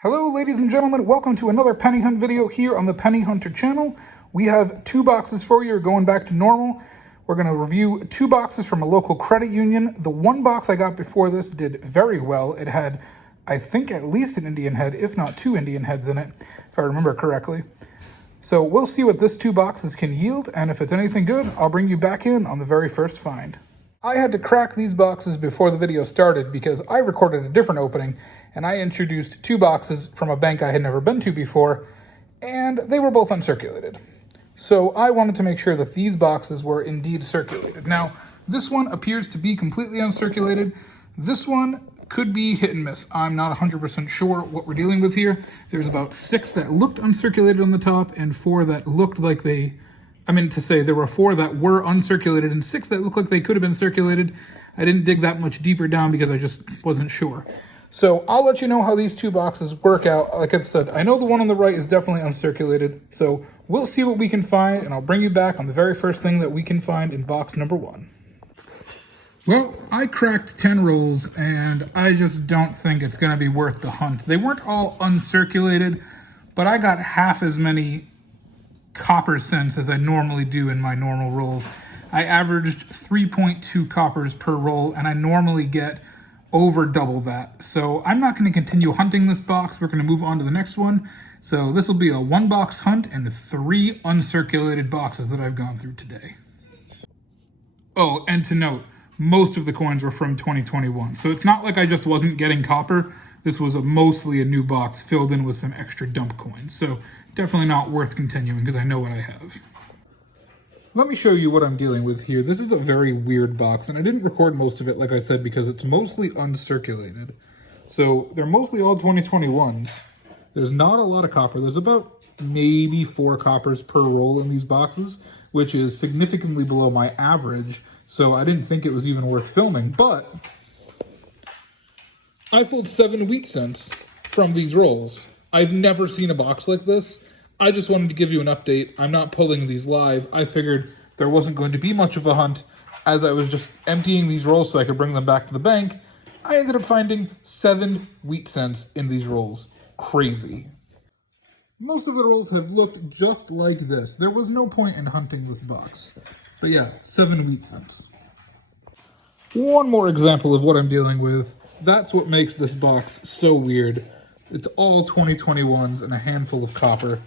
Hello, ladies and gentlemen. Welcome to another penny hunt video here on the Penny Hunter channel. We have two boxes for you. We're going back to normal. We're going to review two boxes from a local credit union. The one box I got before this did very well. It had, I think, at least an Indian head, if not two Indian heads in it, if I remember correctly. So we'll see what this two boxes can yield, and if it's anything good, I'll bring you back in on the very first find. I had to crack these boxes before the video started because I recorded a different opening and I introduced two boxes from a bank I had never been to before, and they were both uncirculated. So I wanted to make sure that these boxes were indeed circulated. Now, this one appears to be completely uncirculated. This one could be hit and miss. I'm not 100% sure what we're dealing with here. There's about 6 that looked uncirculated on the top and 4 that looked like they... I meant to say there were 4 that were uncirculated and 6 that looked like they could have been circulated. I didn't dig that much deeper down because I just wasn't sure. So I'll let you know how these two boxes work out. Like I said, I know the one on the right is definitely uncirculated. So we'll see what we can find, and I'll bring you back on the very first thing that we can find in box number 1. Well, I cracked 10 rolls, and I just don't think it's going to be worth the hunt. They weren't all uncirculated, but I got half as many copper cents as I normally do in my normal rolls. I averaged 3.2 coppers per roll, and I normally get over double that. So I'm not going to continue hunting this box. We're going to move on to the next one. So this will be a 1-box hunt and the 3 uncirculated boxes that I've gone through today. Oh, and to note, most of the coins were from 2021. So it's not like I just wasn't getting copper. This was mostly a new box filled in with some extra dump coins. So definitely not worth continuing because I know what I have. Let me show you what I'm dealing with here. This is a very weird box, and I didn't record most of it, like I said, because it's mostly uncirculated. So they're mostly all 2021s. There's not a lot of copper. There's about maybe 4 coppers per roll in these boxes, which is significantly below my average. So I didn't think it was even worth filming, but I pulled 7 wheat cents from these rolls. I've never seen a box like this. I just wanted to give you an update. I'm not pulling these live. I figured there wasn't going to be much of a hunt. As I was just emptying these rolls so I could bring them back to the bank, I ended up finding 7 wheat cents in these rolls. Crazy. Most of the rolls have looked just like this. There was no point in hunting this box. But yeah, 7 wheat cents. One more example of what I'm dealing with. That's what makes this box so weird. It's all 2021s and a handful of copper.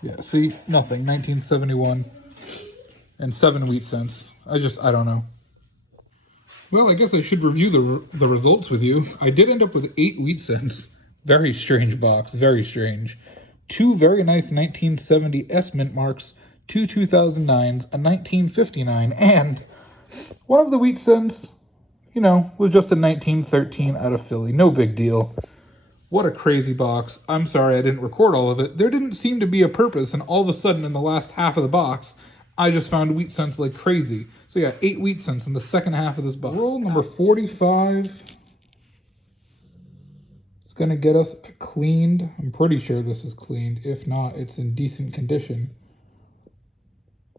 Yeah, see? Nothing. 1971 and 7 wheat cents. I don't know. Well, I guess I should review the results with you. I did end up with 8 wheat cents. Very strange box. Very strange. 2 very nice 1970 S mint marks, 2 2009s, a 1959, and one of the wheat cents, you know, was just a 1913 out of Philly. No big deal. What a crazy box. I'm sorry I didn't record all of it. There didn't seem to be a purpose, and all of a sudden in the last half of the box, I just found wheat cents like crazy. So yeah, 8 wheat cents in the second half of this box. Roll number 45. It's going to get us a cleaned. I'm pretty sure this is cleaned. If not, it's in decent condition.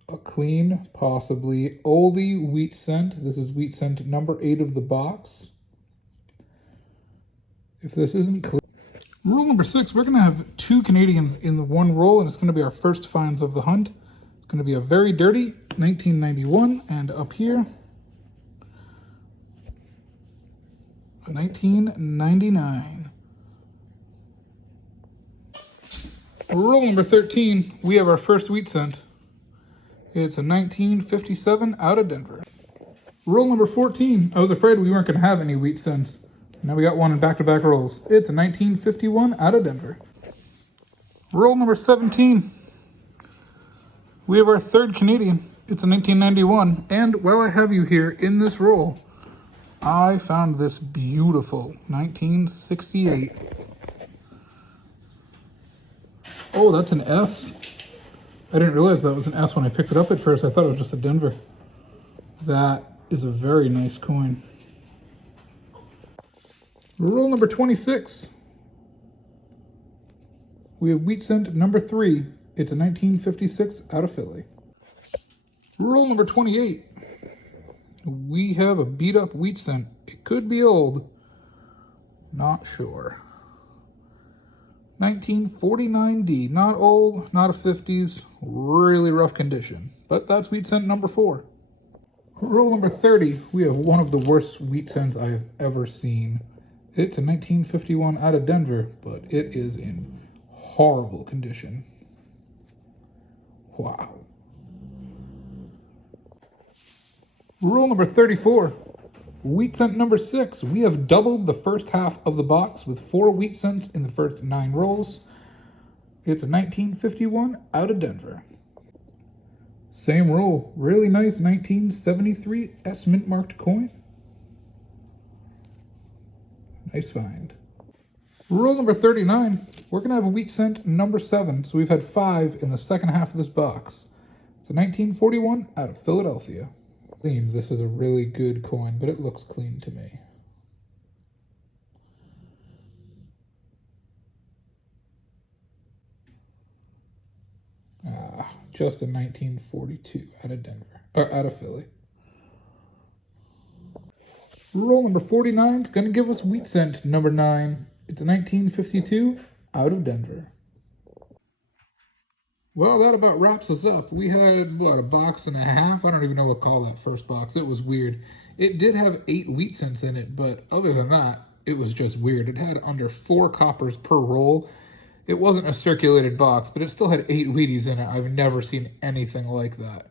A clean, possibly oldie wheat cent. This is wheat cent number 8 of the box. If this isn't clean. Roll number 6, we're going to have 2 Canadians in the one roll, and it's going to be our first finds of the hunt. It's going to be a very dirty 1991, and up here, a 1999. Roll number 13, we have our first wheat cent. It's a 1957 out of Denver. Roll number 14. I was afraid we weren't going to have any wheat cents. Now we got one in back-to-back rolls. It's a 1951 out of Denver. Roll number 17. We have our third Canadian. It's a 1991. And while I have you here in this roll, I found this beautiful 1968. Oh, that's an S. I didn't realize that was an S when I picked it up at first. I thought it was just a Denver. That is a very nice coin. Roll number 26. We have wheat cent number 3. It's a 1956 out of Philly. Roll number 28. We have a beat up wheat cent. It could be old. Not sure. 1949D, not old, not a 50s, really rough condition. But that's wheat cent number 4. Roll number 30, we have one of the worst wheat cents I have ever seen. It's a 1951 out of Denver, but it is in horrible condition. Wow. Roll number 34. Wheat cent number 6. We have doubled the first half of the box with 4 wheat cents in the first 9 rolls. It's a 1951 out of Denver. Same roll. Really nice 1973 S mint marked coin. Nice find. Roll number 39. We're going to have a wheat cent number 7. So we've had 5 in the second half of this box. It's a 1941 out of Philadelphia. Clean. This is a really good coin, but it looks clean to me. Just a 1942 out of Denver, or out of Philly. Roll number 49 is going to give us wheat cent number 9. It's a 1952 out of Denver. Well, that about wraps us up. We had, what, a box and a half? I don't even know what to call that first box. It was weird. It did have 8 wheat cents in it, but other than that, it was just weird. It had under 4 coppers per roll. It wasn't a circulated box, but it still had 8 Wheaties in it. I've never seen anything like that.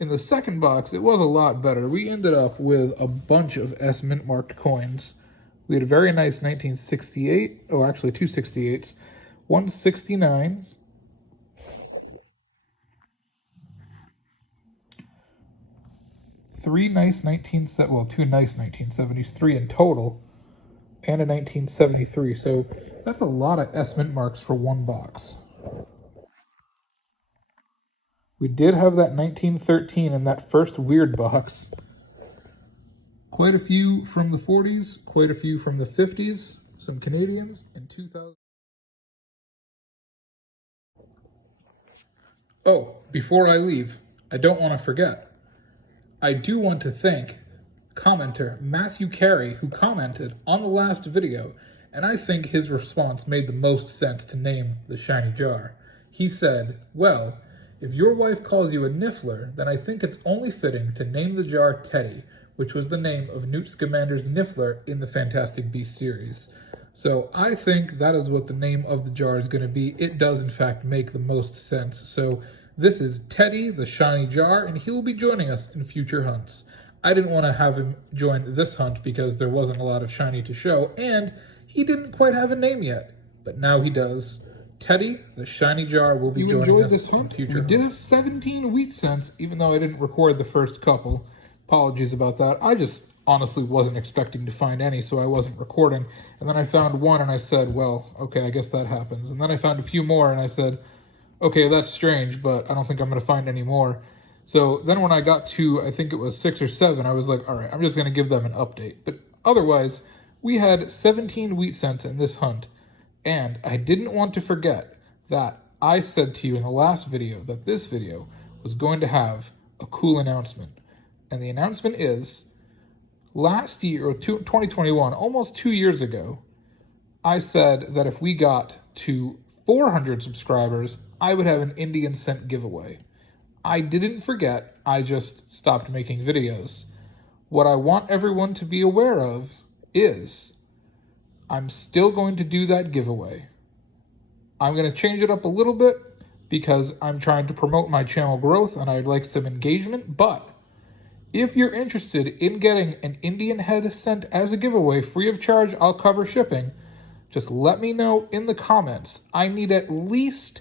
In the second box, it was a lot better. We ended up with a bunch of S mint marked coins. We had a very nice 1968, oh, actually 2 68s, 169, 2 nice 1970s, 3 in total, and a 1973. So that's a lot of S mint marks for one box. We did have that 1913 in that first weird box. Quite a few from the 40s, quite a few from the 50s, some Canadians, and 2000. Oh, before I leave, I don't want to forget. I do want to thank commenter Matthew Carey, who commented on the last video, and I think his response made the most sense to name the shiny jar. He said, well, if your wife calls you a niffler, then I think it's only fitting to name the jar Teddy, which was the name of Newt Scamander's niffler in the Fantastic Beasts series. So I think that is what the name of the jar is going to be. It does, in fact, make the most sense. So this is Teddy, the shiny jar, and he will be joining us in future hunts. I didn't want to have him join this hunt because there wasn't a lot of shiny to show, and he didn't quite have a name yet, but now he does. Teddy, the shiny jar, will be joining us this hunt. In future hunts. We did have 17 wheat cents, even though I didn't record the first couple. Apologies about that. I just honestly wasn't expecting to find any, so I wasn't recording. And then I found one, and I said, well, okay, I guess that happens. And then I found a few more, and I said, okay, that's strange, but I don't think I'm going to find any more. So then when I got to, I think it was 6 or 7, I was like, all right, I'm just going to give them an update. But otherwise, we had 17 wheat cents in this hunt. And I didn't want to forget that I said to you in the last video that this video was going to have a cool announcement. And the announcement is, last year, or 2021, almost 2 years ago, I said that if we got to 400 subscribers, I would have an Indian cent giveaway. I didn't forget, I just stopped making videos. What I want everyone to be aware of is I'm still going to do that giveaway. I'm going to change it up a little bit because I'm trying to promote my channel growth and I'd like some engagement, but if you're interested in getting an Indian head sent as a giveaway free of charge, I'll cover shipping. Just let me know in the comments. I need at least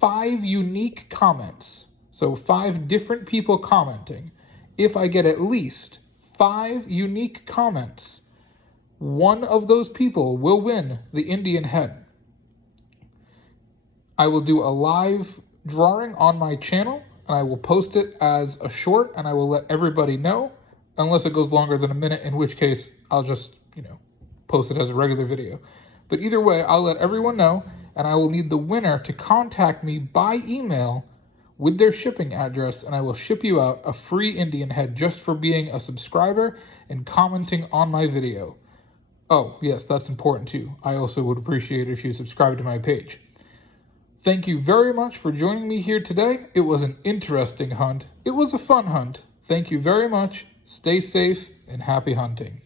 5 unique comments. So 5 different people commenting. If I get at least 5 unique comments, one of those people will win the Indian head. I will do a live drawing on my channel, and I will post it as a short, and I will let everybody know, unless it goes longer than a minute, in which case I'll just, post it as a regular video. But either way, I'll let everyone know, and I will need the winner to contact me by email with their shipping address, and I will ship you out a free Indian head just for being a subscriber and commenting on my video. Oh, yes, that's important too. I also would appreciate it if you subscribe to my page. Thank you very much for joining me here today. It was an interesting hunt. It was a fun hunt. Thank you very much. Stay safe and happy hunting.